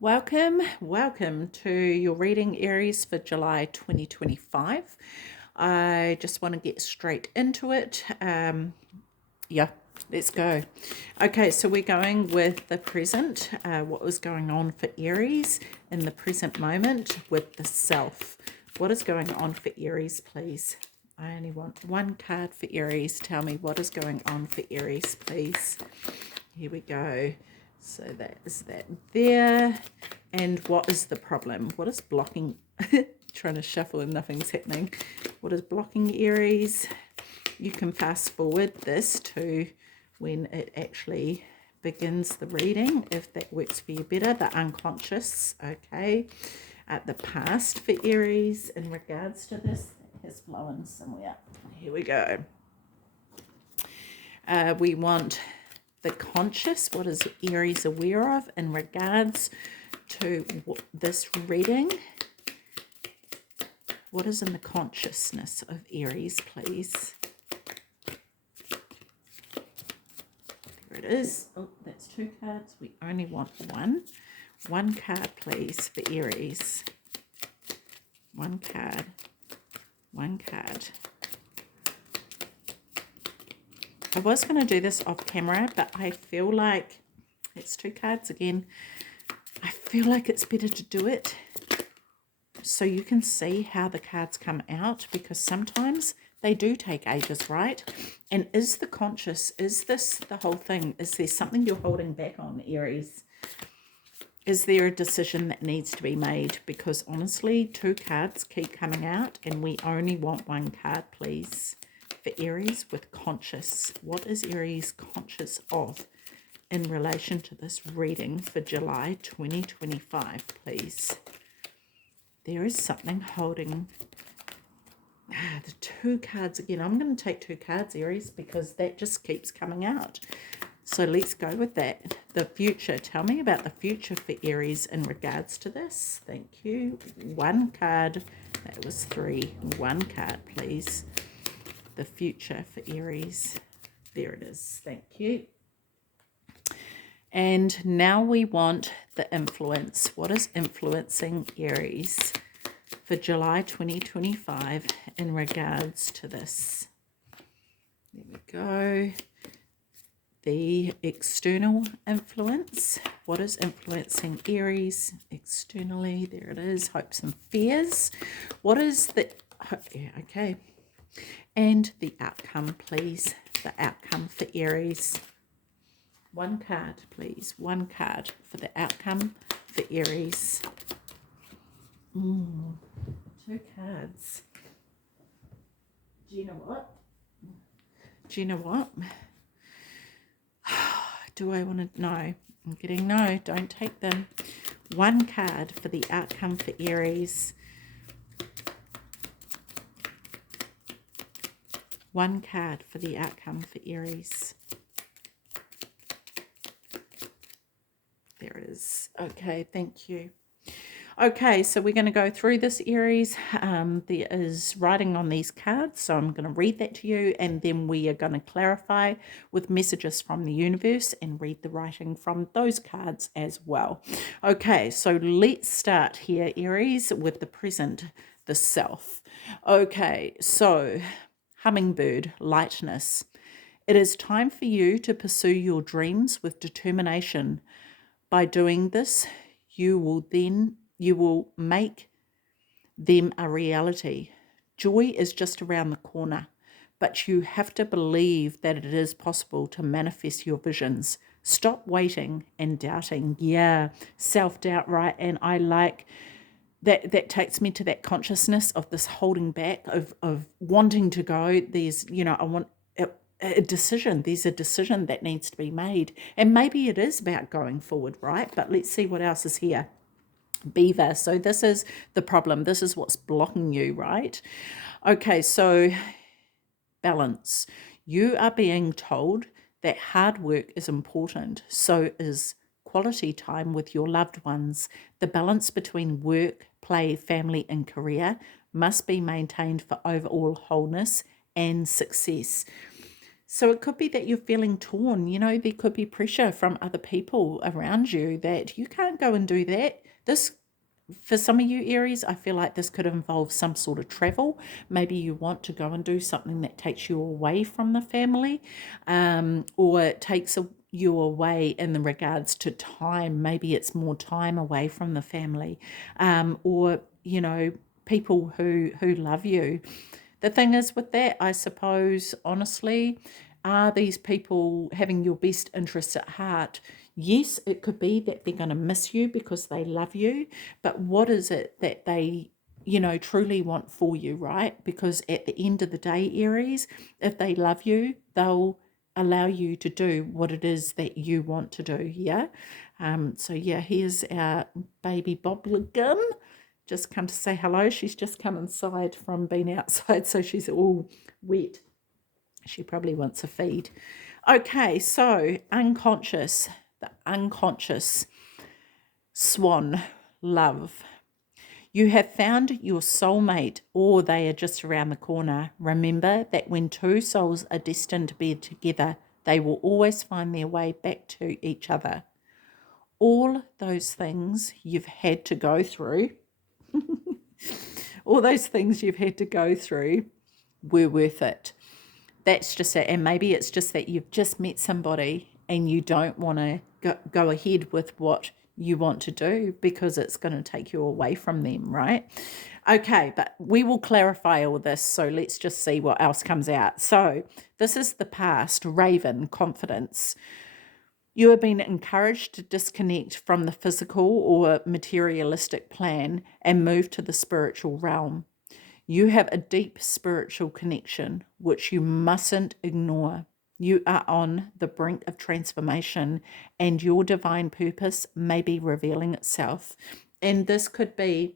Welcome to your reading, Aries, for July 2025. I just want to get straight into it. Yeah, let's go. Okay, so we're going with the present, what was going on for Aries in the present moment with the self. What is going on for Aries, please? I only want one card for Aries. Tell me what is going on for Aries, please. Here we go. So that is that there. And what is the problem? What is blocking? Trying to shuffle and nothing's happening. What is blocking Aries? You can fast forward this to when it actually begins the reading, if that works for you better. The unconscious, okay. The past for Aries in regards to this has flown somewhere. Here we go. We want the conscious. What is Aries aware of in regards to this reading? What is in the consciousness of Aries, please? There it is. Oh, that's two cards. We only want one. One card, please, for Aries. One card. One card. I was going to do this off camera, but I feel like it's two cards again. I feel like it's better to do it so you can see how the cards come out, because sometimes they do take ages, right? And is the conscious, is this the whole thing? Is there something you're holding back on, Aries? Is there a decision that needs to be made? Because honestly, two cards keep coming out and we only want one card, please. For Aries with conscious. What is Aries conscious of in relation to this reading for July 2025, please? There is something holding the two cards again. I'm going to take two cards, Aries, because that just keeps coming out. So let's go with that. The future. Tell me about the future for Aries in regards to this. Thank you. One card. That was three. One card, please. The future for Aries. There it is. Thank you. And now we want the influence. What is influencing Aries for July 2025 in regards to this? There we go. The external influence. What is influencing Aries externally? There it is. Hopes and fears. What is the... Yeah, okay. And the outcome, please. The outcome for Aries. One card, please. One card for the outcome for Aries. Two cards. Do you know what? Do you know what? Do I want to? No. I'm getting no. Don't take them. One card for the outcome for Aries. One card for the outcome for Aries. There it is. Okay, thank you. Okay, so we're going to go through this, Aries. There is writing on these cards, so I'm going to read that to you, and then we are going to clarify with messages from the universe and read the writing from those cards as well. Okay, so let's start here, Aries, with the present, the self. Okay, so hummingbird, lightness. It is time for you to pursue your dreams with determination. By doing this, you will make them a reality. Joy is just around the corner, but you have to believe that it is possible to manifest your visions. Stop waiting and doubting. Yeah, self-doubt, right? And I like that takes me to that consciousness of this holding back, of wanting to go. There's, I want a decision. There's a decision that needs to be made. And maybe it is about going forward, right? But let's see what else is here. Beaver. So this is the problem. This is what's blocking you, right? Okay, so balance. You are being told that hard work is important. So is quality time with your loved ones. The balance between work, play, family, and career must be maintained for overall wholeness and success. So it could be that you're feeling torn. There could be pressure from other people around you that you can't go and do that. This, for some of you Aries, I feel like this could involve some sort of travel. Maybe you want to go and do something that takes you away from the family, or it takes you away in the regards to time. Maybe it's more time away from the family, or people who love you. The thing is with that, I suppose, honestly, are these people having your best interests at heart? Yes, it could be that they're going to miss you because they love you, but what is it that they, truly want for you, right? Because at the end of the day, Aries, if they love you, they'll allow you to do what it is that you want to do, yeah? So, yeah, here's our baby Bobblegum. Just come to say hello. She's just come inside from being outside, so she's all wet. She probably wants a feed. Okay, so unconscious, the unconscious swan love. You have found your soulmate, or they are just around the corner. Remember that when two souls are destined to be together, they will always find their way back to each other. All those things you've had to go through, all those things you've had to go through were worth it. That's just it. And maybe it's just that you've just met somebody and you don't want to go ahead with what you want to do because it's going to take you away from them, right? Okay, but we will clarify all this. So let's just see what else comes out. So this is the past, Raven, confidence. You have been encouraged to disconnect from the physical or materialistic plan and move to the spiritual realm. You have a deep spiritual connection, which you mustn't ignore. You are on the brink of transformation, and your divine purpose may be revealing itself. And this could be,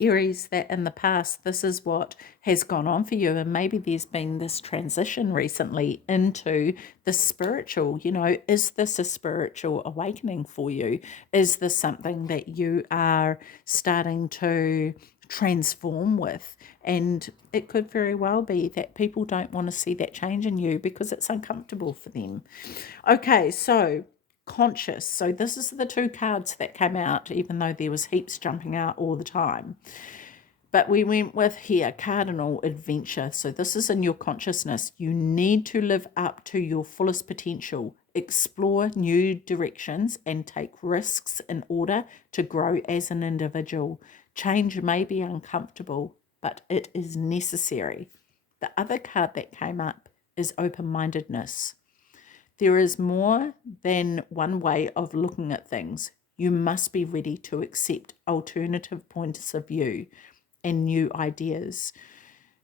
Aries, that in the past, this is what has gone on for you. And maybe there's been this transition recently into the spiritual. Is this a spiritual awakening for you? Is this something that you are starting to transform with? And it could very well be that people don't want to see that change in you because it's uncomfortable for them. Okay, so conscious. So this is the two cards that came out, even though there was heaps jumping out all the time. But we went with here, cardinal adventure. So this is in your consciousness. You need to live up to your fullest potential, explore new directions, and take risks in order to grow as an individual. Change may be uncomfortable, but it is necessary. The other card that came up is open-mindedness. There is more than one way of looking at things. You must be ready to accept alternative points of view and new ideas.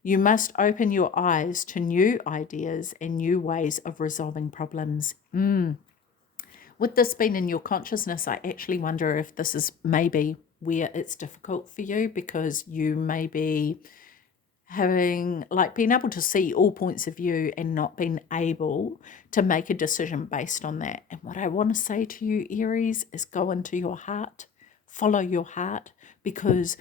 You must open your eyes to new ideas and new ways of resolving problems. With this being in your consciousness, I actually wonder if this is maybe where it's difficult for you, because you may be having, like, being able to see all points of view and not being able to make a decision based on that. And what I want to say to you, Aries, is go into your heart, follow your heart, because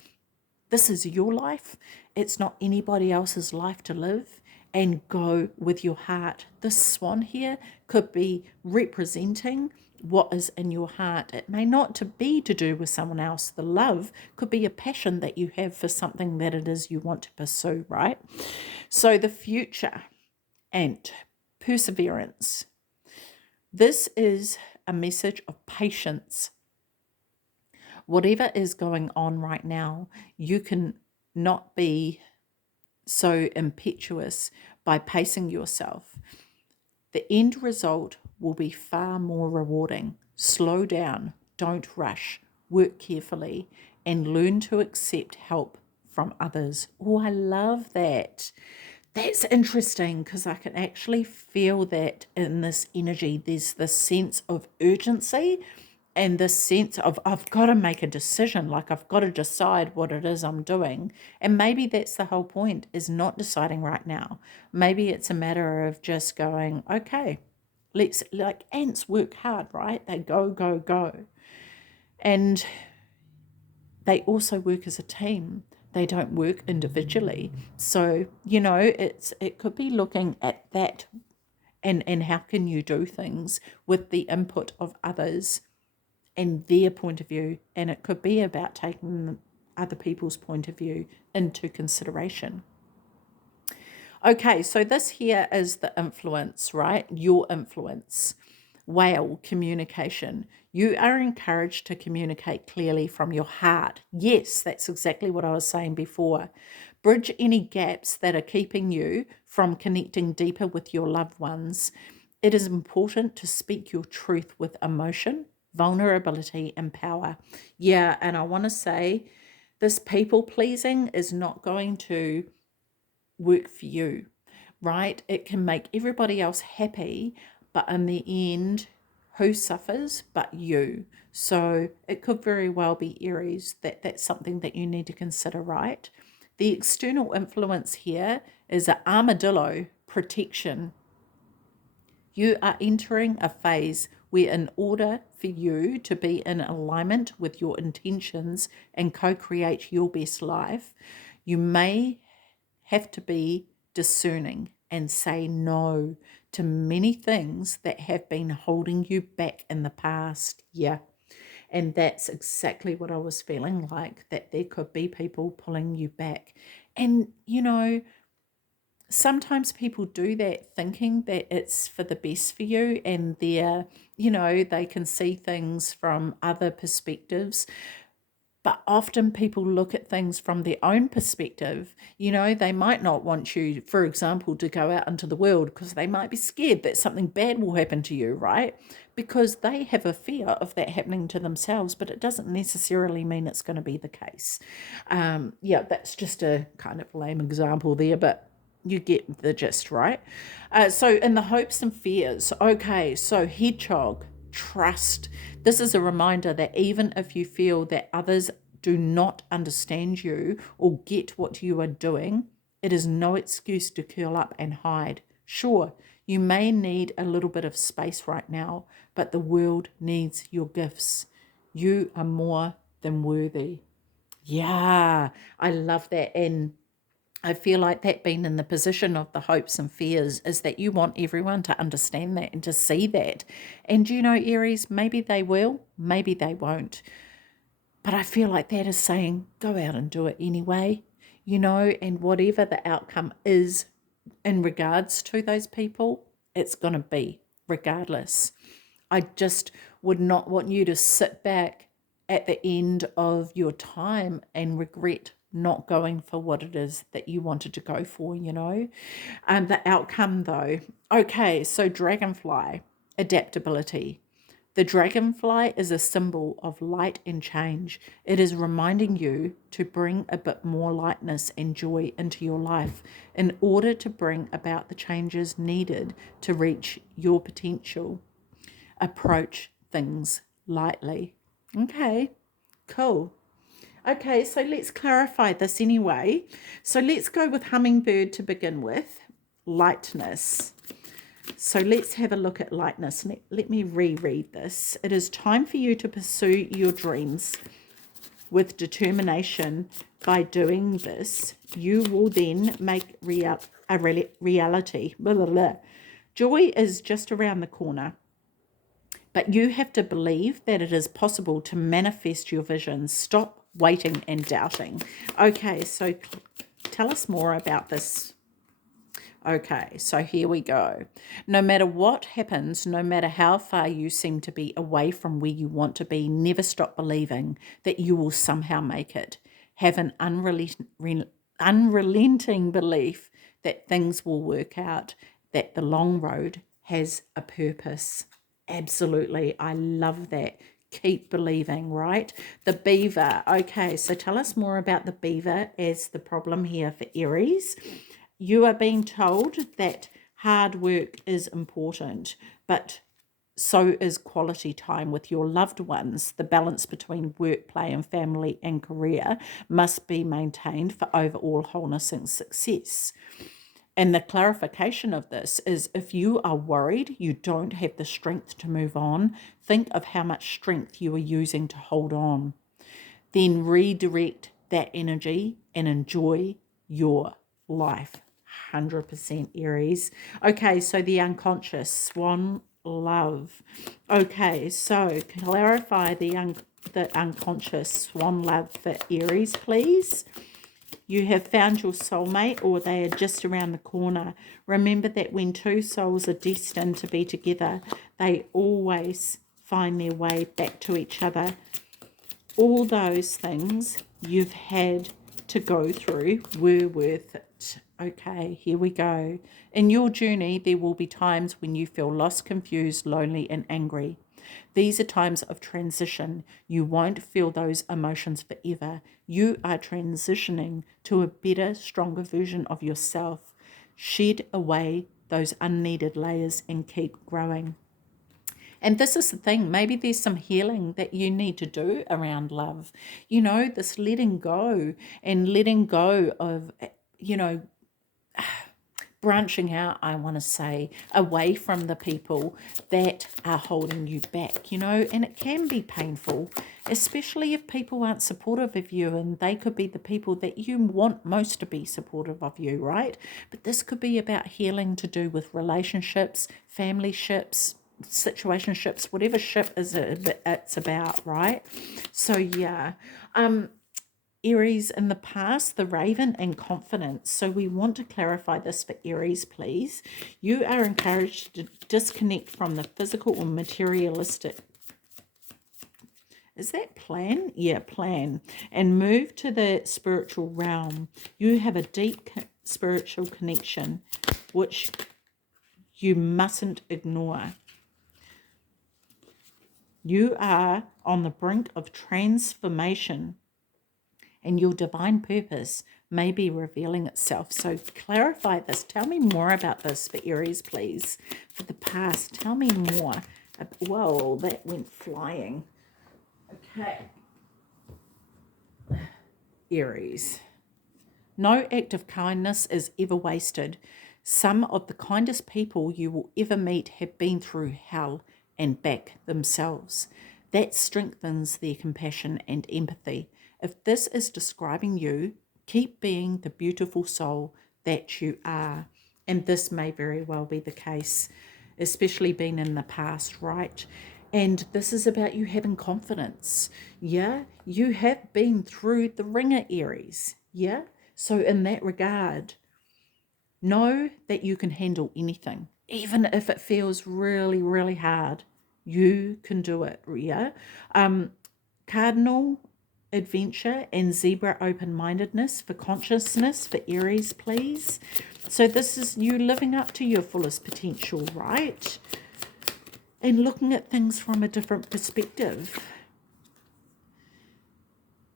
this is your life. It's not anybody else's life to live. And go with your heart. This swan here could be representing what is in your heart. It may not to be to do with someone else. The love could be a passion that you have for something that it is you want to pursue, right? So the future and perseverance. This is a message of patience. Whatever is going on right now, you can not be so impetuous by pacing yourself. The end result will be far more rewarding. Slow down, don't rush, work carefully, and learn to accept help from others. Oh, I love that. That's interesting, because I can actually feel that in this energy. There's this sense of urgency and this sense of, I've got to make a decision, like I've got to decide what it is I'm doing. And maybe that's the whole point, is not deciding right now. Maybe it's a matter of just going, okay, let's, like ants work hard, right? They go, go, go. And they also work as a team. They don't work individually. So, it could be looking at that And how can you do things with the input of others and their point of view? And it could be about taking other people's point of view into consideration. Okay, so this here is the influence, right? Your influence. Whale, communication. You are encouraged to communicate clearly from your heart. Yes, that's exactly what I was saying before. Bridge any gaps that are keeping you from connecting deeper with your loved ones. It is important to speak your truth with emotion, vulnerability, and power. Yeah, and I want to say this people pleasing is not going to work for you, right? It can make everybody else happy, but in the end, who suffers but you? So it could very well be Aries that that's something that you need to consider, right? The external influence here is an armadillo, protection. You are entering a phase where, in order for you to be in alignment with your intentions and co create your best life, you may have to be discerning and say no to many things that have been holding you back in the past. Yeah. And that's exactly what I was feeling like, that there could be people pulling you back. And, sometimes people do that thinking that it's for the best for you, and they can see things from other perspectives. But often people look at things from their own perspective. They might not want you, for example, to go out into the world because they might be scared that something bad will happen to you, right? Because they have a fear of that happening to themselves, but it doesn't necessarily mean it's going to be the case. Yeah, that's just a kind of lame example there, but you get the gist, right? So in the hopes and fears, okay, so hedgehog, trust. This is a reminder that even if you feel that others do not understand you or get what you are doing, it is no excuse to curl up and hide. Sure, you may need a little bit of space right now, but the world needs your gifts. You are more than worthy. Yeah, I love that. And I feel like that being in the position of the hopes and fears is that you want everyone to understand that and to see that. And Aries, maybe they will, maybe they won't. But I feel like that is saying, go out and do it anyway, and whatever the outcome is in regards to those people, it's going to be regardless. I just would not want you to sit back at the end of your time and regret not going for what it is that you wanted to go for, The outcome, though. Okay, so dragonfly, adaptability. The dragonfly is a symbol of light and change. It is reminding you to bring a bit more lightness and joy into your life in order to bring about the changes needed to reach your potential. Approach things lightly. Okay, cool. Okay, so let's clarify this anyway. So let's go with hummingbird to begin with. Lightness. So let's have a look at lightness. Let me reread this. It is time for you to pursue your dreams with determination. By doing this, you will then make reality. Blah, blah, blah. Joy is just around the corner, but you have to believe that it is possible to manifest your visions. Stop waiting and doubting. Okay, so tell us more about this. Okay, so here we go. No matter what happens, no matter how far you seem to be away from where you want to be, never stop believing that you will somehow make it. Have an unrelenting belief that things will work out, that the long road has a purpose. Absolutely. I love that. Keep believing, right? The beaver. Okay, so tell us more about the beaver as the problem here for Aries. You are being told that hard work is important, but so is quality time with your loved ones. The balance between work, play, and family and career must be maintained for overall wholeness and success. And the clarification of this is, if you are worried you don't have the strength to move on, think of how much strength you are using to hold on. Then redirect that energy and enjoy your life. 100% Aries. Okay, so the unconscious, swan love. Okay, so clarify the unconscious swan love for Aries, please. You have found your soulmate, or they are just around the corner. Remember that when two souls are destined to be together, they always find their way back to each other. All those things you've had to go through were worth it. Okay, here we go. In your journey, there will be times when you feel lost, confused, lonely, and angry. These are times of transition. You won't feel those emotions forever. You are transitioning to a better, stronger version of yourself. Shed away those unneeded layers and keep growing. And this is the thing, maybe there's some healing that you need to do around love. You know, this letting go and letting go of, you know, branching out, I want to say, away from the people that are holding you back, you know, and it can be painful, especially if people aren't supportive of you, and they could be the people that you want most to be supportive of you, right? But this could be about healing to do with relationships, family ships, situationships, whatever ship is it's about, right? So yeah, Aries in the past, the raven, and confidence. So we want to clarify this for Aries, please. You are encouraged to disconnect from the physical or materialistic. Is that plan? Yeah, plan. And move to the spiritual realm. You have a deep spiritual connection, which you mustn't ignore. You are on the brink of transformation, and your divine purpose may be revealing itself. So clarify this. Tell me more about this for Aries, please. For the past, tell me more. Whoa, that went flying. Okay. Aries. No act of kindness is ever wasted. Some of the kindest people you will ever meet have been through hell and back themselves. That strengthens their compassion and empathy. If this is describing you, keep being the beautiful soul that you are. And this may very well be the case, especially being in the past, right? And this is about you having confidence. Yeah, you have been through the ringer, Aries. Yeah, so in that regard, know that you can handle anything, even if it feels really, really hard. You can do it. Yeah. Cardinal adventure and zebra open-mindedness for consciousness for Aries, please. So this is you living up to your fullest potential, right? And looking at things from a different perspective.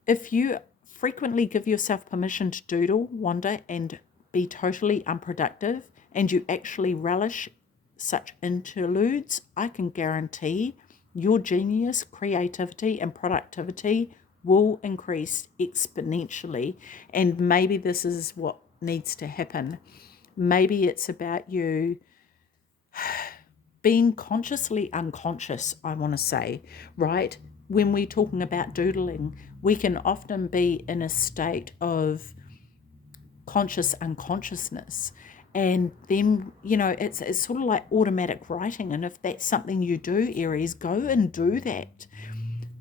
If you frequently give yourself permission to doodle, wander, and be totally unproductive, and you actually relish such interludes, I can guarantee your genius, creativity, and productivity will increase exponentially. And maybe this is what needs to happen. Maybe it's about you being consciously unconscious, I want to say, right? When we're talking about doodling, we can often be in a state of conscious unconsciousness. And then, you know, it's sort of like automatic writing. And if that's something you do, Aries, go and do that.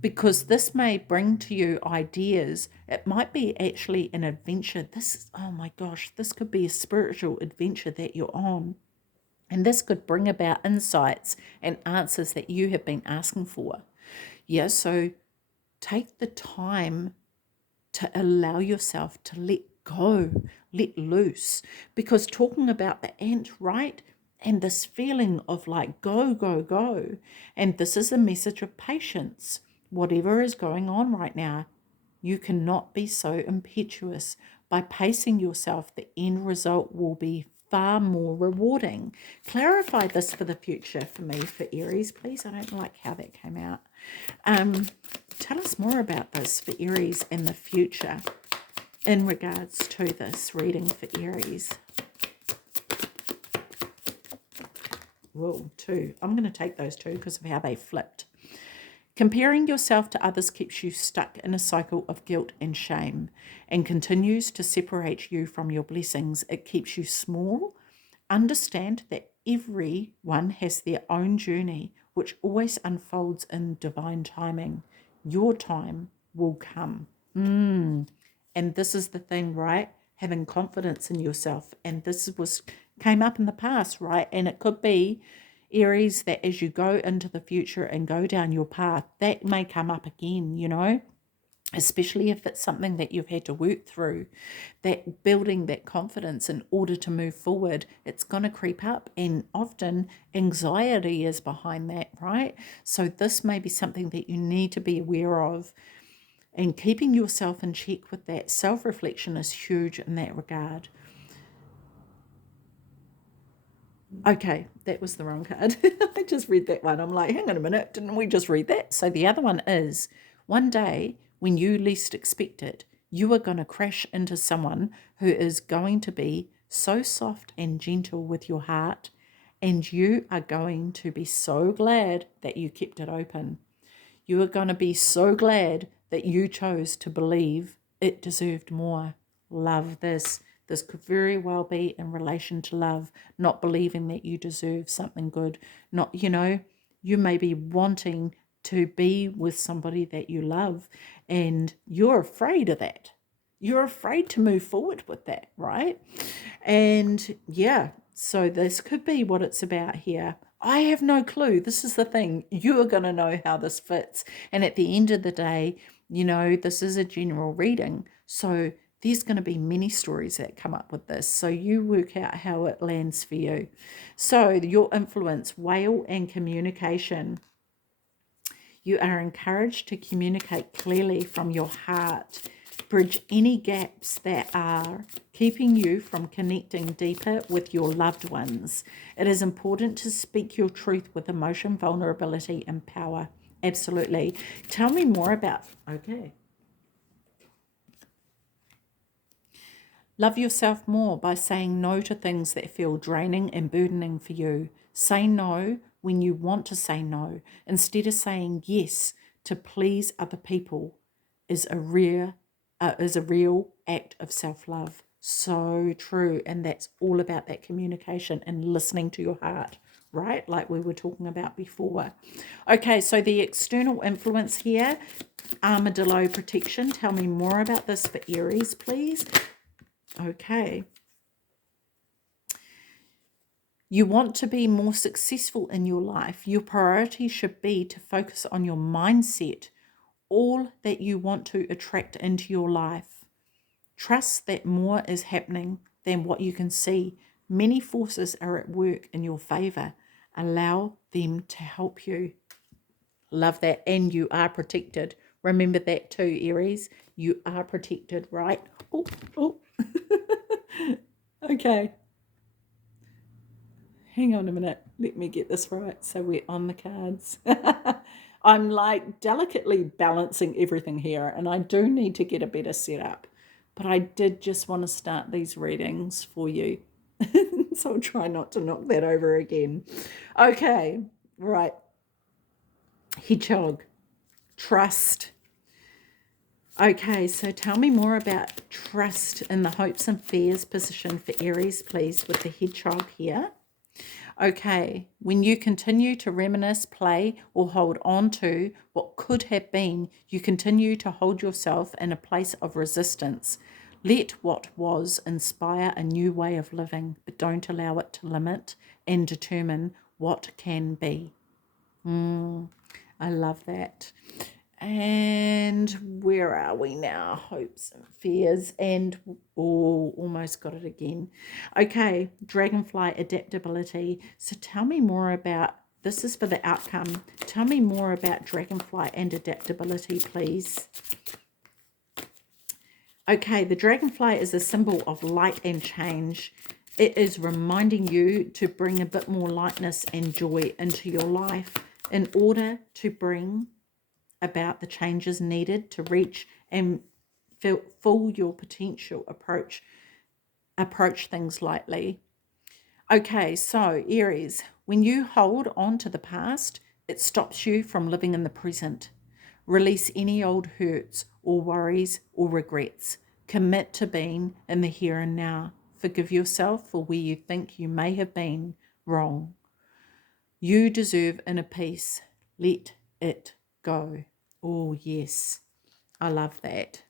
Because this may bring to you ideas. It might be actually an adventure. Oh my gosh, this could be a spiritual adventure that you're on. And this could bring about insights and answers that you have been asking for. Yeah, so take the time to allow yourself to let go, let loose. Because talking about the ant, right? And this feeling of like go, go, go. And this is a message of patience. Whatever is going on right now, you cannot be so impetuous. By pacing yourself, the end result will be far more rewarding. Clarify this for the future for me, for Aries, please. I don't like how that came out. Tell us more about this for Aries in the future in regards to this reading for Aries. Whoa, two. I'm going to take those two because of how they flipped. Comparing yourself to others keeps you stuck in a cycle of guilt and shame and continues to separate you from your blessings. It keeps you small. Understand that everyone has their own journey, which always unfolds in divine timing. Your time will come. And this is the thing, right? Having confidence in yourself. And this came up in the past, right? And it could be Aries that as you go into the future and go down your path, that may come up again, you know, especially if it's something that you've had to work through, that building that confidence in order to move forward, it's going to creep up. And often anxiety is behind that, right? So this may be something that you need to be aware of. And keeping yourself in check with that self-reflection is huge in that regard. Okay, that was the wrong card. I just read that one. I'm like, hang on a minute, didn't we just read that? So the other one is, one day when you least expect it, you are going to crash into someone who is going to be so soft and gentle with your heart, and you are going to be so glad that you kept it open. You are going to be so glad that you chose to believe it deserved more. Love this. This could very well be in relation to love, not believing that you deserve something good. Not, you know, you may be wanting to be with somebody that you love and you're afraid of that. You're afraid to move forward with that, right? And yeah, so this could be what it's about here. I have no clue. This is the thing. You are going to know how this fits. And at the end of the day, you know, this is a general reading. So there's going to be many stories that come up with this. So you work out how it lands for you. So your influence, whale and communication. You are encouraged to communicate clearly from your heart. Bridge any gaps that are keeping you from connecting deeper with your loved ones. It is important to speak your truth with emotion, vulnerability, and power. Absolutely. Tell me more about, okay. Love yourself more by saying no to things that feel draining and burdening for you. Say no when you want to say no, instead of saying yes to please other people, is a real act of self-love. So true. And that's all about that communication and listening to your heart, right? Like we were talking about before. Okay, so the external influence here, armadillo protection. Tell me more about this for Aries, please. Okay. You want to be more successful in your life. Your priority should be to focus on your mindset, all that you want to attract into your life. Trust that more is happening than what you can see. Many forces are at work in your favor. Allow them to help you. Love that. And you are protected. Remember that too, Aries. You are protected, right? Oh. Okay. Hang on a minute. Let me get this right. So we're on the cards. I'm like delicately balancing everything here, and I do need to get a better setup. But I did just want to start these readings for you. So I'll try not to knock that over again. Okay, right. Hedgehog. Trust. Okay, so tell me more about trust in the hopes and fears position for Aries, please, with the hedgehog here. Okay, when you continue to reminisce, play, or hold on to what could have been, you continue to hold yourself in a place of resistance. Let what was inspire a new way of living, but don't allow it to limit and determine what can be. I love that. And where are we now? Hopes and fears. And almost got it again. Okay, dragonfly adaptability. So tell me more about, this is for the outcome. Tell me more about dragonfly and adaptability, please. Okay, the dragonfly is a symbol of light and change. It is reminding you to bring a bit more lightness and joy into your life in order to bring about the changes needed to reach and full your potential. Approach things lightly. Okay, so Aries, when you hold on to the past, It stops you from living in the present. Release any old hurts or worries or regrets. Commit to being in the here and now. Forgive yourself for where you think you may have been wrong. You deserve inner peace. Let it go. Oh, yes. I love that.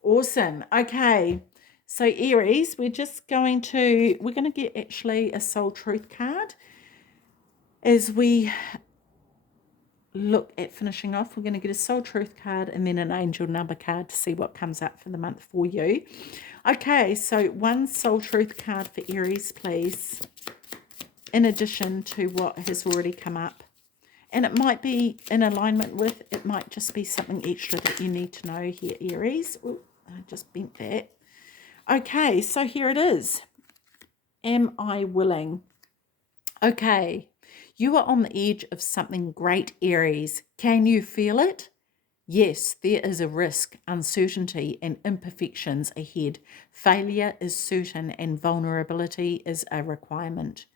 Awesome. Okay. So Aries, we're going to get actually a soul truth card as we look at finishing off. We're going to get a soul truth card and then an angel number card to see what comes up for the month for you. Okay, so one soul truth card for Aries, please, in addition to what has already come up. And it might be in alignment with, it might just be something extra that you need to know here, Aries. Ooh, I just bent that. Okay, so here it is. Am I willing? Okay, you are on the edge of something great, Aries. Can you feel it? Yes, there is a risk, uncertainty, and imperfections ahead. Failure is certain and vulnerability is a requirement.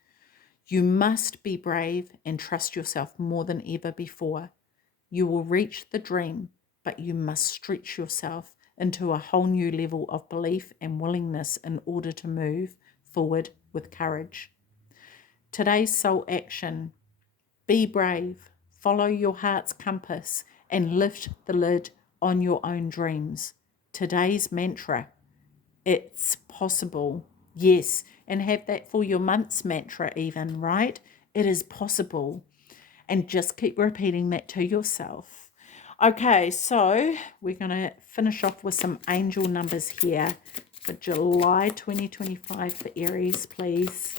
You must be brave and trust yourself more than ever before. You will reach the dream, but you must stretch yourself into a whole new level of belief and willingness in order to move forward with courage. Today's soul action: be brave, follow your heart's compass, and lift the lid on your own dreams. Today's mantra: it's possible. Yes, and have that for your month's mantra even, right? It is possible. And just keep repeating that to yourself. Okay, so we're going to finish off with some angel numbers here for July 2025 for Aries, please.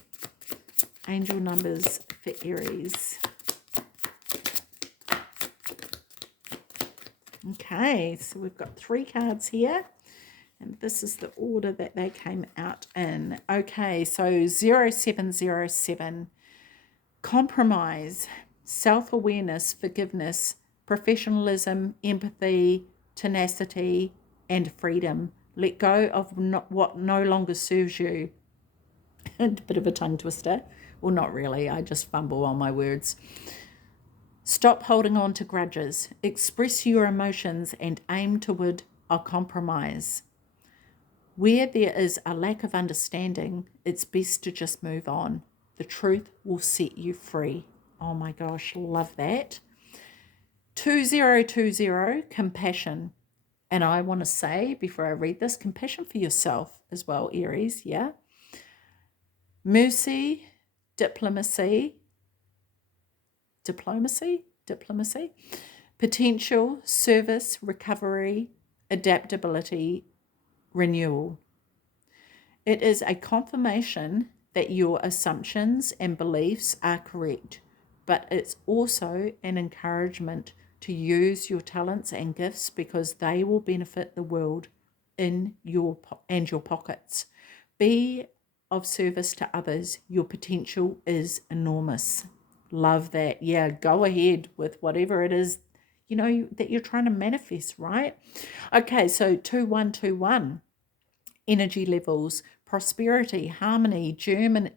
Angel numbers for Aries. Okay, so we've got 3 cards here, and this is the order that they came out in. Okay, so 0707, compromise, self-awareness, forgiveness, professionalism, empathy, tenacity, and freedom. Let go of what no longer serves you. A bit of a tongue twister. Well, not really. I just fumble on my words. Stop holding on to grudges. Express your emotions and aim toward a compromise. Where there is a lack of understanding, it's best to just move on. The truth will set you free. Oh my gosh, love that. 2020, compassion. And I want to say, before I read this, compassion for yourself as well, Aries, yeah? Mercy, diplomacy, potential, service, recovery, adaptability, renewal. It is a confirmation that your assumptions and beliefs are correct, but it's also an encouragement to use your talents and gifts because they will benefit the world in your pockets. Be of service to others. Your potential is enormous. Love that. Yeah, go ahead with whatever it is, that you're trying to manifest, right? Okay, so 2121. Energy levels, prosperity, harmony, Germany,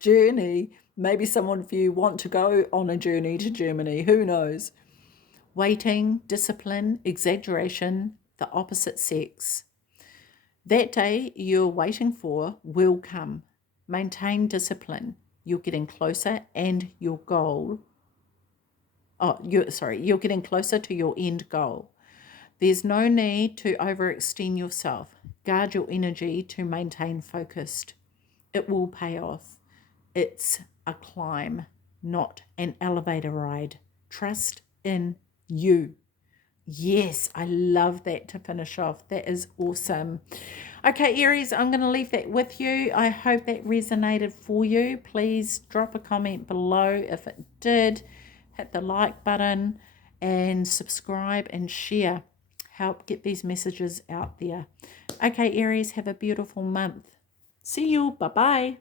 journey. Maybe some of you want to go on a journey to Germany. Who knows? Waiting, discipline, exaggeration, the opposite sex. That day you're waiting for will come. Maintain discipline. You're getting closer and your goal. You're getting closer to your end goal. There's no need to overextend yourself. Guard your energy to maintain focused. It will pay off. It's a climb, not an elevator ride. Trust in you. Yes, I love that to finish off. That is awesome. Okay, Aries, I'm going to leave that with you. I hope that resonated for you. Please drop a comment below if it did. Hit the like button and subscribe and share. Help get these messages out there. Okay, Aries, have a beautiful month. See you. Bye-bye.